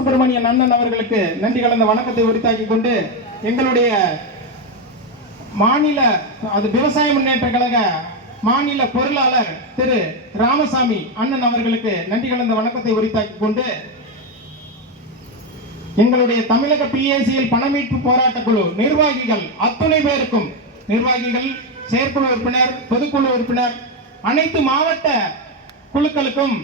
சுப்பிரமணியன் அண்ணன் அவர்களுக்கு நன்றி கலந்த வணக்கத்தை உரித்தாக்கி கொண்டு எங்களுடைய மாநில விவசாய முன்னேற்ற கழக மாநில பொருளாளர் திரு ராமசாமி அண்ணன் அவர்களுக்கு நன்றி கலந்த வணக்கத்தை உரித்தாக்கி கொண்டு எங்களுடைய தமிழக பிஏசிஎல் பணமீட்பு போராட்ட குழு நிர்வாகிகள் அத்துணை பேருக்கும், நிர்வாகிகள், செயற்குழு உறுப்பினர், பொதுக்குழு உறுப்பினர், அனைத்து மாவட்ட குழுக்களுக்கும்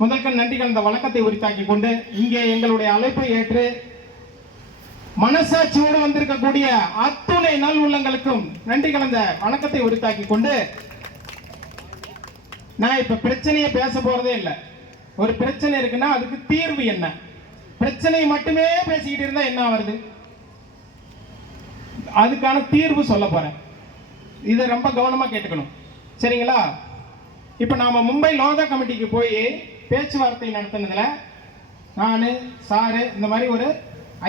முதற்கண் நன்றி கலந்த வணக்கத்தை உரித்தாக்கி கொண்டு இங்கே எங்களுடைய அழைப்பை ஏற்று மனசாட்சியோடு வந்திருக்கக்கூடிய அத்துணை நல் உள்ளங்களுக்கும் நன்றி கலந்த வணக்கத்தை உரித்தாக்கி கொண்டு நான் இப்ப பிரச்சனையை பேச போறதே இல்லை. ஒரு பிரச்சனை இருக்குன்னா அதுக்கு தீர்வு என்ன? பிரச்சனை மட்டுமே பேசிக்கிட்டு இருந்தா என்ன வருது? அதுக்கான தீர்வு சொல்ல போறேன். இதை ரொம்ப கவனமா கேட்டுக்கணும், சரிங்களா? இப்ப நாம மும்பை லோதா கமிட்டிக்கு போய் பேச்சுவார்த்தை நடத்தினதுல நானு சாரு இந்த மாதிரி ஒரு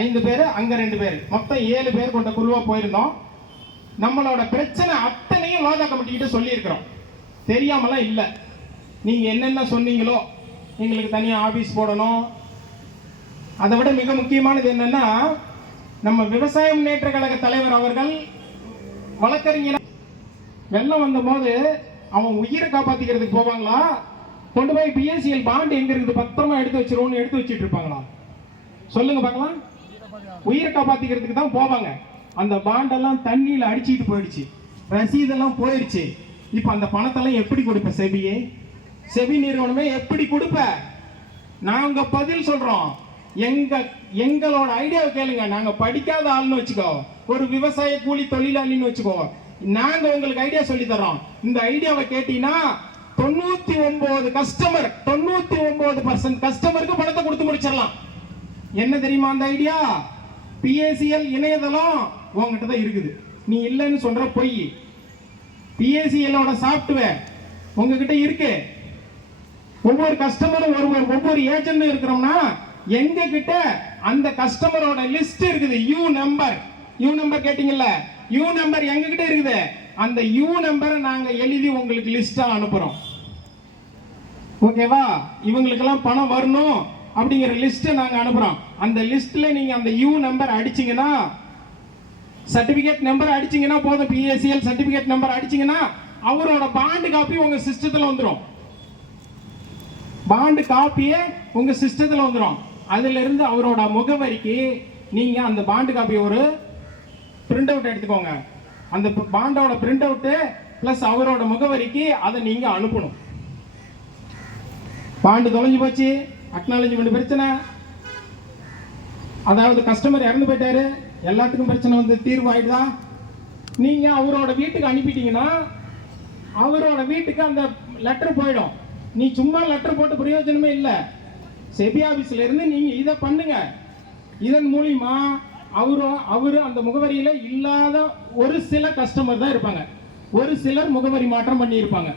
5 பேர், அங்க 2 பேர், மொத்தம் 7 பேர் கொண்ட குழுவா போயிருந்தோம். நம்மளோட பிரச்சனை அத்தனையும் லோதா கமிட்டி கிட்ட சொல்லி இருக்கிறோம். தெரியாமலாம் இல்ல. நீங்க என்னென்ன சொன்னீங்களோ, எங்களுக்கு தனியா ஆபீஸ் போடணும், அதை விட மிக முக்கியமானது என்னன்னா, நம்ம விவசாய முன்னேற்ற கழக தலைவர் அவர்கள் வழக்கறிஞர் வெள்ளம் வந்த போது அவன் உயிரை காப்பாத்திக்கிறதுக்கு போவாங்களா, கொண்டு போய் பிஎஸ்சிஎல் பாண்ட் எங்க இருக்குது பத்திரமா எடுத்து வச்சிருவோம்னு எடுத்து வச்சிட்டு இருப்பாங்களா? சொல்லுங்க பார்க்கலாம். உயிரை காப்பாத்திக்கிறதுக்கு தான் போவாங்க. அந்த பாண்டெல்லாம் தண்ணியில அடிச்சுட்டு போயிடுச்சு, ரசீதெல்லாம் போயிடுச்சு. இப்ப அந்த பணத்தெல்லாம் எப்படி கொடுப்ப? செபி நிறுவனமே எப்படி கொடுப்ப? நாங்க பதில் சொல்றோம். எங்களோட ஐடியாவை கேளுங்க. நாங்க படிக்காத ஆள்னு வச்சுக்கோ, ஒரு விவசாய கூலி தொழிலாளின்னு வச்சுக்கோ, நாங்க உங்களுக்கு ஐடியா சொல்லி தரோம். இந்த ஐடியாவை கேட்டீங்கன்னா 99 கஸ்டமர், 99% கஸ்டமருக்கு பணத்தை கொடுத்து முடிச்சிடலாம். என்ன தெரியுமா அந்த ஐடியா? பிஏசிஎல் இணையதளம் உங்ககிட்ட தான் இருக்குது, நீ இல்லைன்னு சொல்ற பொய். பிஏசிஎல்லோட சாப்ட்வேர் உங்ககிட்ட இருக்கு. ஒவ்வொரு கஸ்டமரும் ஒவ்வொரு ஏஜென்ட் இருக்கிறோம்னா எங்க கிட்ட அந்த கஸ்டமரோட லிஸ்ட் இருக்குது. யூ நம்பர் கேட்டீங்கல்ல, யூ நம்பர் எங்க கிட்ட இருக்குது. அந்த யூ நம்பரை நாங்க எழுதி உங்களுக்கு லிஸ்டா அனுப்புறோம். ஓகேவா? இவங்களுக்கெல்லாம் பணம் வரணும் அப்படிங்கிற லிஸ்ட்டை நாங்க அனுப்புறோம். அந்த லிஸ்ட்ல நீங்க அந்த யூ நம்பர் அடிச்சீங்கன்னா, சர்டிபிகேட் நம்பர் அடிச்சீங்கன்னா போதும். பிஏசிஎல் சர்டிபிகேட் நம்பர் அடிச்சீங்கன்னா அவரோட பாண்டு காப்பி உங்க சிஸ்டத்துல வந்துடும். பாண்டு காப்பியே உங்க சிஸ்டத்துல வந்துடும். அதுல இருந்து அவரோட முகவரிக்கு நீங்க அந்த பாண்டு காப்பி ஒரு பிரிண்ட் அவுட் எடுத்துக்கோங்க. அந்த பாண்டோட பிரிண்ட் அவுட் பிளஸ் அவரோட முகவரிக்கு அதை நீங்க அனுப்பணும். பாண்டு தொலைஞ்சு போச்சு, அக்னாலஜ்மெண்ட் பிரச்சனை, அதாவது கஸ்டமர் இறந்து போயிட்டாரு, எல்லாத்துக்கும் பிரச்சனை வந்து தீர்வு ஆயிடுதா? நீங்க அவரோட வீட்டுக்கு அனுப்பிட்டீங்கன்னா அவரோட வீட்டுக்கு அந்த லெட்டர் போயிடும். நீ சும்மா லெட்டர் போட்டு பிரயோஜனமே இல்லை. செபி ஆபீஸ்ல இருந்து நீங்க இதை பண்ணுங்க. இதன் மூலியமா அவரு அந்த முகவரியில இல்லாத ஒரு சில கஸ்டமர் தான் இருப்பாங்க. ஒரு சிலர் முகவரி மாற்றம் பண்ணி இருப்பாங்க.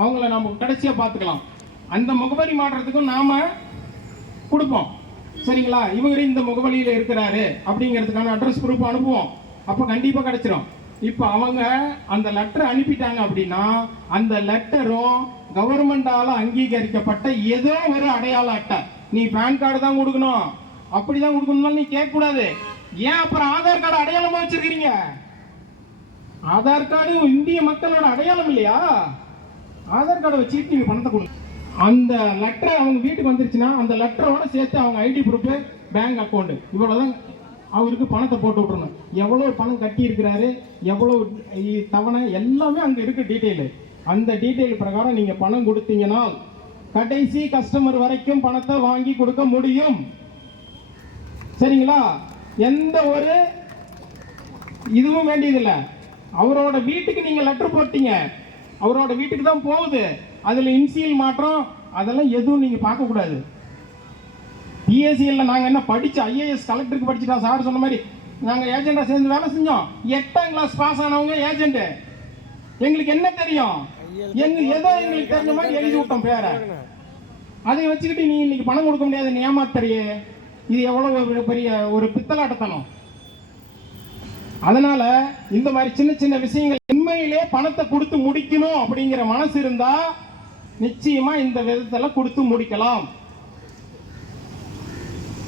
அவங்கள நாம கடைசியா பார்த்துக்கலாம். அந்த முகவரி மாற்றத்துக்கும் நாம கொடுப்போம், சரிங்களா? இவரு இந்த முகவரியில இருக்கிறாரு அப்படிங்கிறதுக்கான அட்ரஸ் ப்ரூஃப் அனுப்புவோம். அப்ப கண்டிப்பா கிடைச்சிடும். இப்ப அவங்க அந்த லெட்டர் அனுப்பிட்டாங்க அப்படின்னா அந்த லெட்டரும் கவர்மெண்டால அங்கீகரிக்கப்பட்ட ஏதோ ஒரு அடையாள அட்டை. நீ பேன் கார்டு தான் கொடுக்கணும், அப்படிதான் கொடுக்கணும் நீ கேட்க கூடாது. ஏன் அப்புறம் ஆதார் கார்டு அடையாளமா வச்சிருக்கீங்க? ஆதார் கார்டு இந்திய மக்களோட அடையாளம் இல்லையா? ஆதார் கார்டை வச்சுட்டு நீங்க பணத்தை கொடுங்க. அந்த லெட்டர் அவங்க வீட்டுக்கு வந்துருச்சுன்னா அந்த லெட்டரோட சேர்த்து அவங்க ஐடி ப்ரூஃப், பேங்க் அக்கௌண்ட், இவ்வளவுதான் அவருக்கு பணத்தை போட்டு விட்டுறணும். எவ்வளவு பணம் கட்டி இருக்கிறாரு, எவ்வளவு தவணை, எல்லாமே அங்க இருக்கு டீட்டெயில். அந்த டீட்டெயில் பிரகாரம் நீங்க பணம் கொடுத்தீங்கன்னா கடைசி கஸ்டமர் வரைக்கும் பணத்தை வாங்கி கொடுக்க முடியும், சரிங்களா? எந்த ஒரு இதுவும் வேண்டியதில்லை. அவரோட வீட்டுக்கு நீங்க லெட்டர் போட்டீங்க, அவரோட வீட்டுக்கு தான் போகுது. அதுல இன்சியல் மாற்றம் அதெல்லாம் எதுவும் நீங்க பார்க்க கூடாது. பிஎஸ்சிஎல்ல நாங்க என்ன படிச்சு ஐஏஎஸ் கலெக்டருக்கு படிச்சுட்டா? சார் சொன்ன மாதிரி நாங்க ஏஜென்டா சேர்ந்து வேலை செஞ்சோம். 8ஆம் கிளாஸ் பாஸ் ஆனவங்க ஏஜென்ட். எங்களுக்கு என்ன தெரியும்? ஏதோ எங்களுக்கு தெரிஞ்ச மாதிரி எழுதி விட்டோம் பேரை. அதை வச்சுக்கிட்டு நீ இன்னைக்கு பணம் கொடுக்க முடியாது ஏமாத்தறியே. இது எவ்வளவு பெரிய ஒரு பித்தலாட்டத்தனம். அதனால இந்த மாதிரி சின்ன சின்ன விஷயங்கள் உண்மையிலே பணத்தை கொடுத்து முடிக்கணும் அப்படிங்கிற மனசு இருந்தா நிச்சயமா இந்த விதத்துல கொடுத்து முடிக்கலாம்.